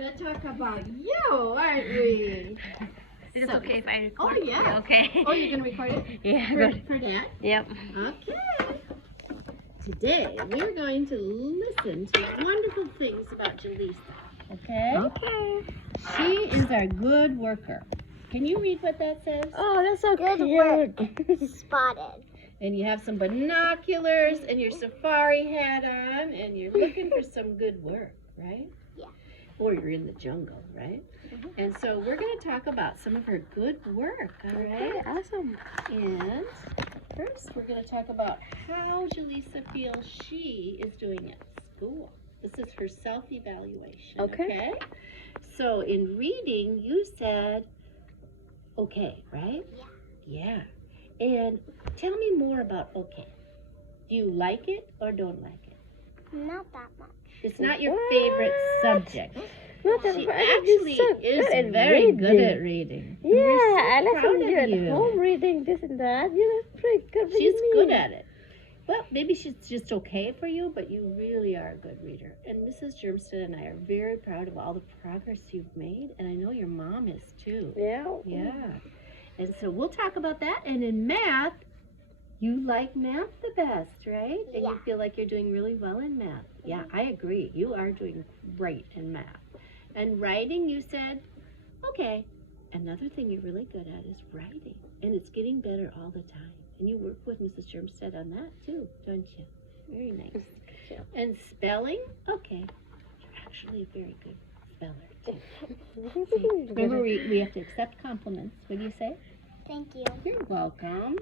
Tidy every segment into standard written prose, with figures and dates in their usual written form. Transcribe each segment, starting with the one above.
going to talk about you, aren't we? Is it okay if I record? Oh, yeah. Okay. Oh, you're going to record it? Yeah. For Dad? Yep. Okay. Today, we're going to listen to wonderful things about Jaleesa. Okay? Okay. She is our good worker. Can you read what that says? Oh, that's so Good cute. work. Spotted. And you have some binoculars and your safari hat on, and you're looking for some good work, right? Yeah. Or you're in the jungle, right? And so we're going to talk about some of her good work, all right? Okay, awesome. And first, we're going to talk about how Jaleesa feels she is doing at school. This is her self-evaluation, okay? So in reading, you said, okay, right? Yeah. Yeah. And tell me more about okay. Do you like it or don't like it? Not that much. It's not your favorite subject. Not She actually is very good at reading. Yeah, I We're so listen to you proud at of you. home reading this and that. You're pretty good. She's good at it. Well, maybe she's just okay for you, but you really are a good reader. And Mrs. Germstead and I are very proud of all the progress you've made, and I know your mom is too. Yeah. Yeah. And so we'll talk about that. And in math, you like math the best, right? And you Yeah. feel like you're doing really well in math. Yeah, I agree. You are doing great in math. And writing, you said, okay. Another thing you're really good at is writing. And it's getting better all the time. And you work with Mrs. Germstead on that too, don't you? Very nice. And spelling, okay. You're actually a very good speller too. Remember, we have to accept compliments. What do you say? Thank you. You're welcome.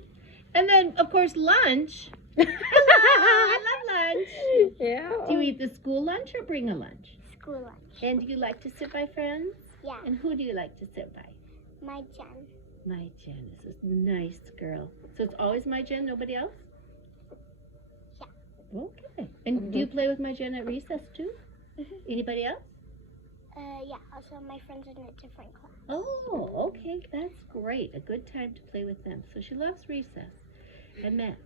And then, of course, lunch. I love lunch. Yeah. Do you eat the school lunch or bring a lunch? School lunch. And do you like to sit by friends? Yeah. And who do you like to sit by? My Jen. My Jen is a nice girl. So it's always my Jen, nobody else? Yeah. Okay. And do you play with my Jen at recess too? Anybody else? Yeah. Also, my friends are in a different class. Oh, okay. That's great. A good time to play with them. So she loves recess and math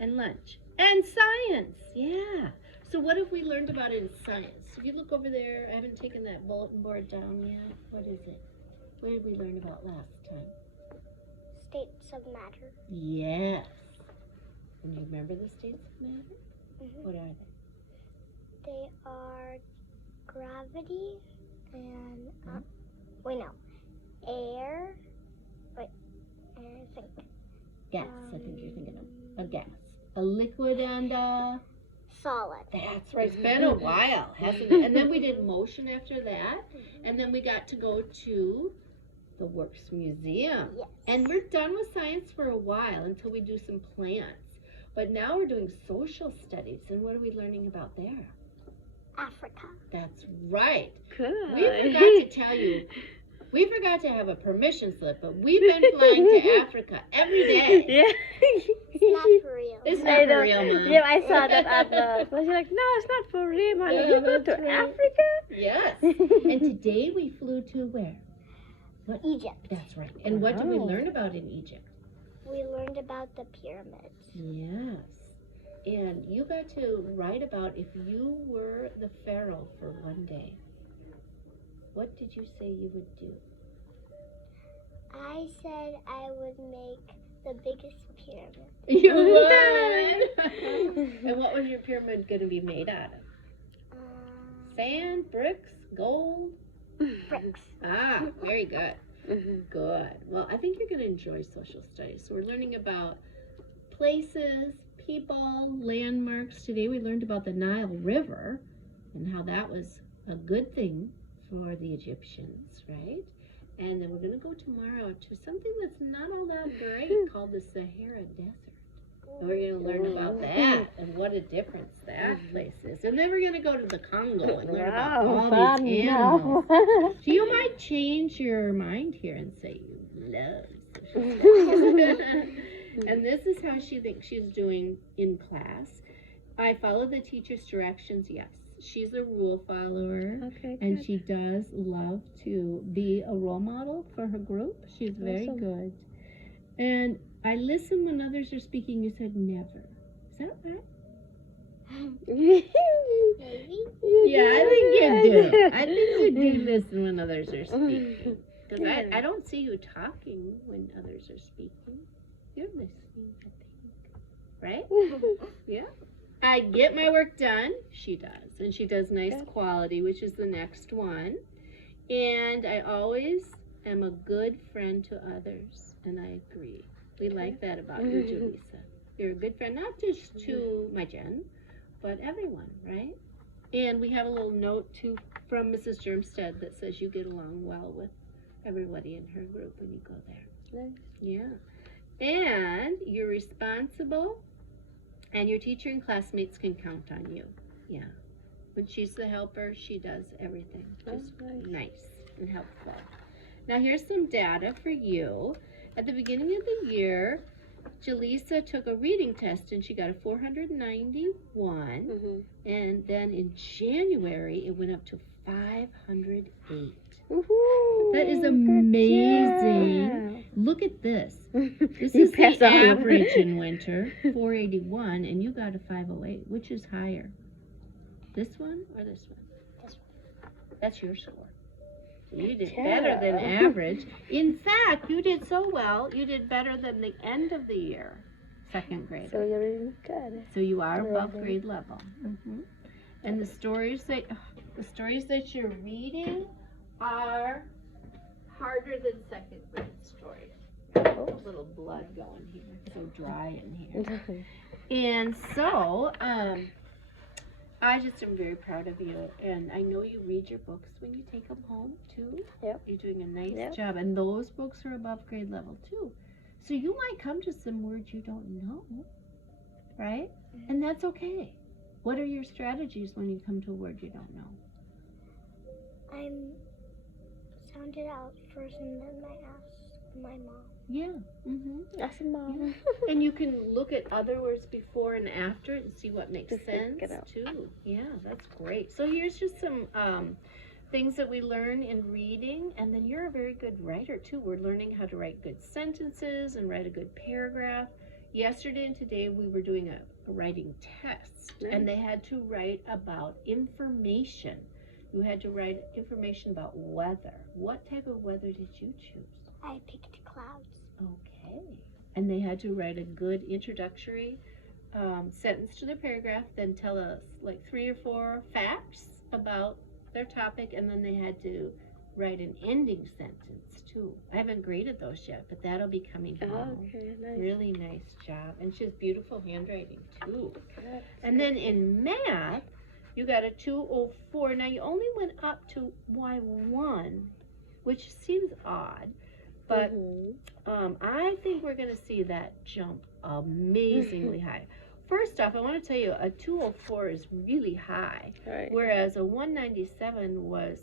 and lunch and science. Yeah. So what have we learned about in science? If you look over there, I haven't taken that bulletin board down yet. What is it? What did we learn about last time? States of matter. Yes. And you remember the states of matter? Mhm. What are they? They are gravity and wait, no, air. Wait, I think. Gas. I think you're thinking of a gas. A liquid and a... Solid. That's right. It's been a while, hasn't it? And then we did motion after that. And then we got to go to the Works Museum. Yes. And we're done with science for a while until we do some plants. But now we're doing social studies. And what are we learning about there? Africa. That's right. Good. We forgot to tell you. We forgot to have a permission slip, but we've been flying to Africa every day. Yeah. It's not for real. It's I not for know. real, Mom. Yeah, I saw that on the. But you're like, no, it's not for real, man. Yeah, You go that's to right. Africa? Yes. And today we flew to where? What? Egypt. That's right. And what did we Wow. learn about in Egypt? We learned about the pyramids. Yes. And you got to write about if you were the pharaoh for one day. What did you say you would do? I said I would make the biggest pyramid. You would. And what was your pyramid going to be made out of? Sand, bricks, gold? Bricks. Ah, very good. Good. Well, I think you're going to enjoy social studies. So we're learning about places, people, landmarks. Today we learned about the Nile River and how that was a good thing for the Egyptians, right? And then we're going to go tomorrow to something that's not all that great called the Sahara Desert. And we're going to learn about that and what a difference that place is. And then we're going to go to the Congo and learn about all these animals. So you might change your mind here and say you love social studies. And this is how she thinks she's doing in class. I follow the teacher's directions, yes. She's a rule follower. Okay. And good. she does love to be a role model for her group. She's very Awesome. good. And I listen when others are speaking. You said never. Is that right? Maybe. Yeah, I think you do. I think you do listen when others are speaking. Because Yeah. I don't see you talking when others are speaking. You're listening, I think. Right? Yeah. I get my work done. She does. And she does nice Good. quality, which is the next one. And I always am a good friend to others. And I agree. We like that about you, Jaleesa. You're a good friend, not just to my Jen, but everyone, right? And we have a little note too from Mrs. Germstead that says you get along well with everybody in her group when you go there. Nice. Yeah. And you're responsible, and your teacher and classmates can count on you. Yeah. When she's the helper, she does everything. Just nice and helpful. Now here's some data for you. At the beginning of the year, Jaleesa took a reading test and she got a 491. And then in January, it went up to 508. Woohoo! That is Good amazing. Look at this. This You is passed the on. average in winter, 481, and you got a 508. Which is higher? This one or this one? This That's your score. You did Yeah. better than average. In fact, you did so well, you did better than the end of the year, second grade. So you're really good. So you are above Really? grade level. And the stories that you're reading are harder than second grade stories. A little blood going here. It's so dry in here. And so, I just am very proud of you. And I know you read your books when you take them home too. Yep. You're doing a nice Yep. job. And those books are above grade level too. So you might come to some words you don't know, right? And that's okay. What are your strategies when you come to a word you don't know? I'm sound it out first and then I ask my mom. Yeah. That's a mom. And you can look at other words before and after and see what makes Just sense pick it up. too. Yeah, that's great. So here's just some things that we learn in reading, and then you're a very good writer too. We're learning how to write good sentences and write a good paragraph. Yesterday and today we were doing a writing test, and they had to write about information. You had to write information about weather. What type of weather did you choose? I picked clouds. Okay. And they had to write a good introductory sentence to their paragraph, then tell us like 3 or 4 facts about their topic, and then they had to write an ending sentence too. I haven't graded those yet, but that'll be coming home. Okay, nice. Really nice job. And she has beautiful handwriting too. Good. And then in math, you got a 204. Now you only went up to Y1, which seems odd, but I think we're going to see that jump amazingly high. First off, I want to tell you a 204 is really high, Right. whereas a 197 was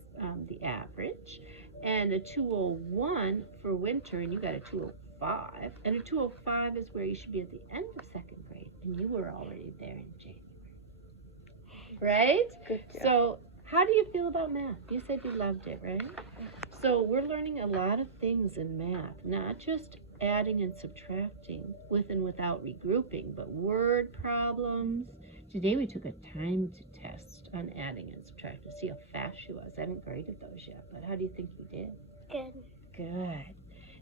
the average, and a 201 for winter, and you got a 205, and a 205 is where you should be at the end of second grade, and you were already there in January. Right? Good job. So, how do you feel about math? You said you loved it, right? So, we're learning a lot of things in math, not just adding and subtracting with and without regrouping, but word problems. Today we took a timed test on adding and subtracting to see how fast she was. I haven't graded those yet, but how do you think you did? Good. Good.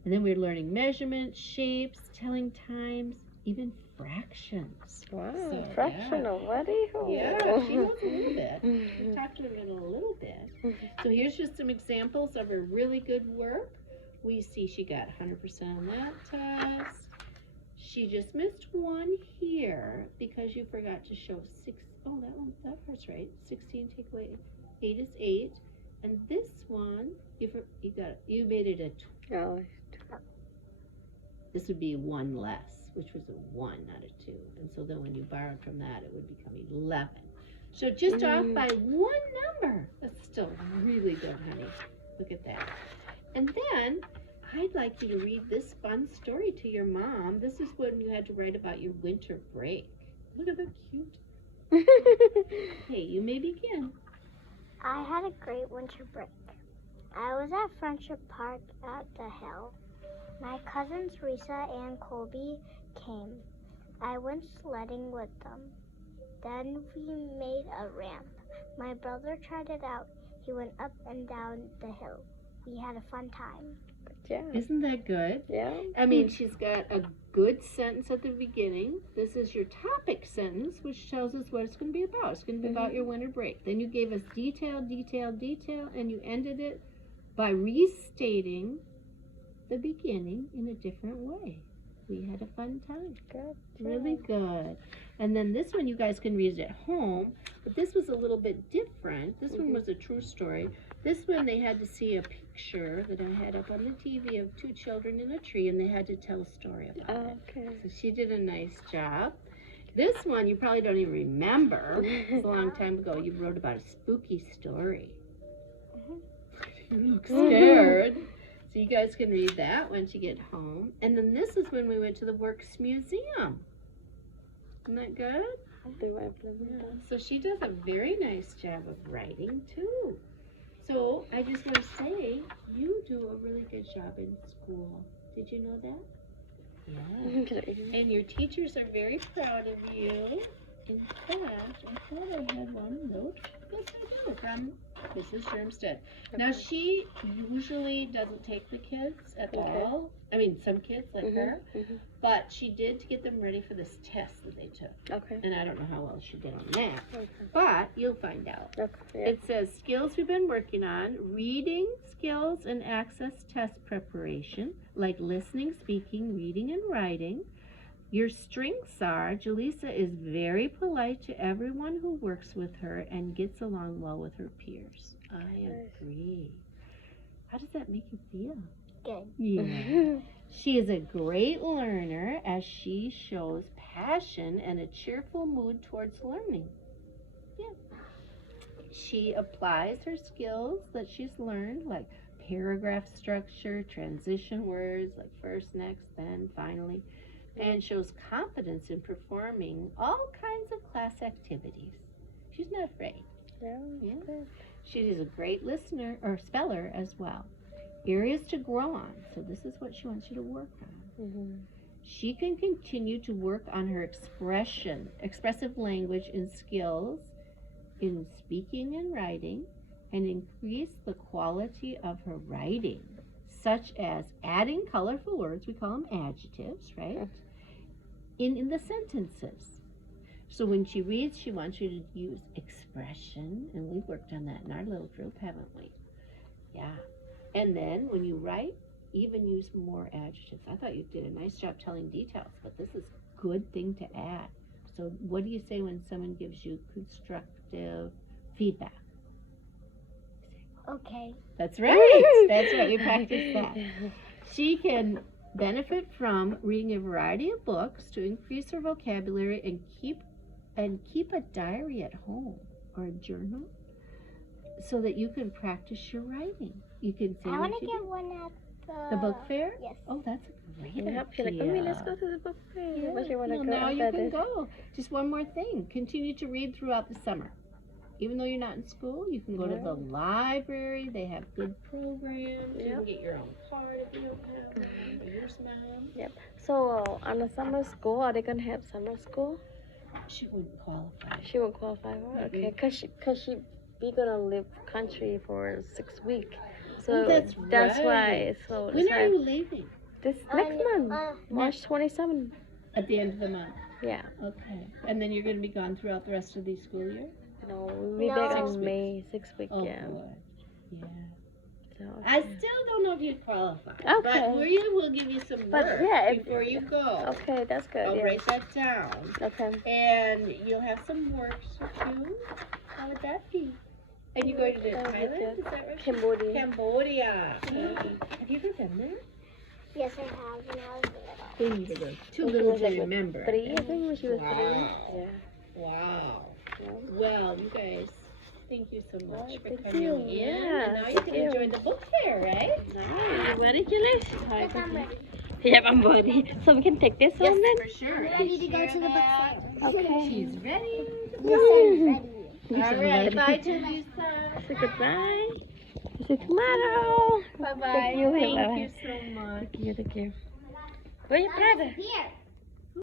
And then we're learning measurements, shapes, telling times, even fractions. Wow. So, Fractional. What do you Yeah, she knows a little bit. We talked to her in a little bit. So here's just some examples of her really good work. We see she got 100% on that test. She just missed one here because you forgot to show 6. Oh, that part's right. 16 take away 8 is 8. And this one, you made it a Oh, this would be 1 less, which was a 1, not a 2. And so then when you borrowed from that, it would become 11. So just off by 1 number. That's still really good, honey. Look at that. And then I'd like you to read this fun story to your mom. This is when you had to write about your winter break. Look at that cute. Okay, you may begin. I had a great winter break. I was at Friendship Park at the hill. My cousins Risa and Colby came. I went sledding with them. Then we made a ramp. My brother tried it out. He went up and down the hill. We had a fun time. Yeah. Isn't that good? Yeah. I mean, she's got a good sentence at the beginning. This is your topic sentence, which tells us what it's going to be about. It's going to be about your winter break. Then you gave us detail, and you ended it by restating the beginning in a different way. We had a fun time. Good. Really good. And then this one you guys can read at home, but this was a little bit different. This one was a true story. This one they had to see a picture that I had up on the TV of two children in a tree, and they had to tell a story about it. Okay. So she did a nice job. This one you probably don't even remember. It's a long time ago. You wrote about a spooky story. You look scared. So you guys can read that once you get home. And then this is when we went to the Works Museum. Isn't that good? Yeah. So she does a very nice job of writing too. So I just want to say, you do a really good job in school. Did you know that? Yeah. And your teachers are very proud of you. In fact, I thought I had one note. Yes, I do. From Mrs. Shermstead. Now, she usually doesn't take the kids at all. I mean, some kids like her. But she did to get them ready for this test that they took. Okay. And I don't know how well she did on that. But you'll find out. Okay. Yeah. It says skills we've been working on: reading skills and access test preparation, like listening, speaking, reading, and writing. Your strengths are, Jaleesa is very polite to everyone who works with her and gets along well with her peers. I agree. How does that make you feel? Good. Yeah. She is a great learner as she shows passion and a cheerful mood towards learning. Yeah. She applies her skills that she's learned, like paragraph structure, transition words, like first, next, then, finally, and shows confidence in performing all kinds of class activities. She's not afraid. Yeah. She is a great listener or speller as well. Areas to grow on. So this is what she wants you to work on. She can continue to work on her expressive language and skills in speaking and writing, and increase the quality of her writing, such as adding colorful words, we call them adjectives, right? In the sentences. So when she reads, she wants you to use expression, and we've worked on that in our little group, haven't we? Yeah. And then when you write, even use more adjectives. I thought you did a nice job telling details, but this is a good thing to add. So what do you say when someone gives you constructive feedback? Okay. That's right. That's right. We practiced that. She can benefit from reading a variety of books to increase her vocabulary and keep a diary at home or a journal so that you can practice your writing. You can say I what want to you get do. one at The book fair? Yes. Oh, that's a great I feel like, idea. let's go to the book fair. Yeah. But you want to Well, go now you after can this? go. Just one more thing. Continue to read throughout the summer. Even though you're not in school, you can go to the library. They have good programs. You can get your own card if you don't have one. Or yours, Mom. Yep. So on the summer school, are they gonna have summer school? She wouldn't qualify. She won't qualify. For it? Okay, cause she be gonna live country for 6 weeks. So that's why. So When that's are why you leaving? this next month, March 27. At the end of the month. Yeah. Okay. And then you're going to be gone throughout the rest of the school year? No, we'll be No. back 6 on May 6 week. Oh, Yeah. boy. Yeah. So, I still don't know if you'd qualify. Okay. But we will give you some But, work yeah, if- before you go. okay, that's good. I'll Yeah. write that down. Okay. And you'll have some work to do. How would that be? And you're going to That would be Thailand? good. Is that right? Cambodia. Cambodia. Have you ever been there? Yes, I have when I was little. When you were too When she little was, to like, remember. 3, I think when she was Wow. 3. Yeah. Wow. Yeah. Well, you guys, thank you so much Oh, for thank coming you. in. Yeah, And now you thank can you. enjoy the book fair, right? Nice. You ready, Julie? Yes, I'm ready. Yep, I'm ready. So we can take this Yes, one then? for sure. I'm ready to go Share to the book that. fair. Okay. She's ready. Yes, I'm ready. All right. Bye, Teresa. Say goodbye. Say tomorrow. Bye-bye. Thank you. Thank Bye-bye. you so much. Thank you. Where your brother? Here.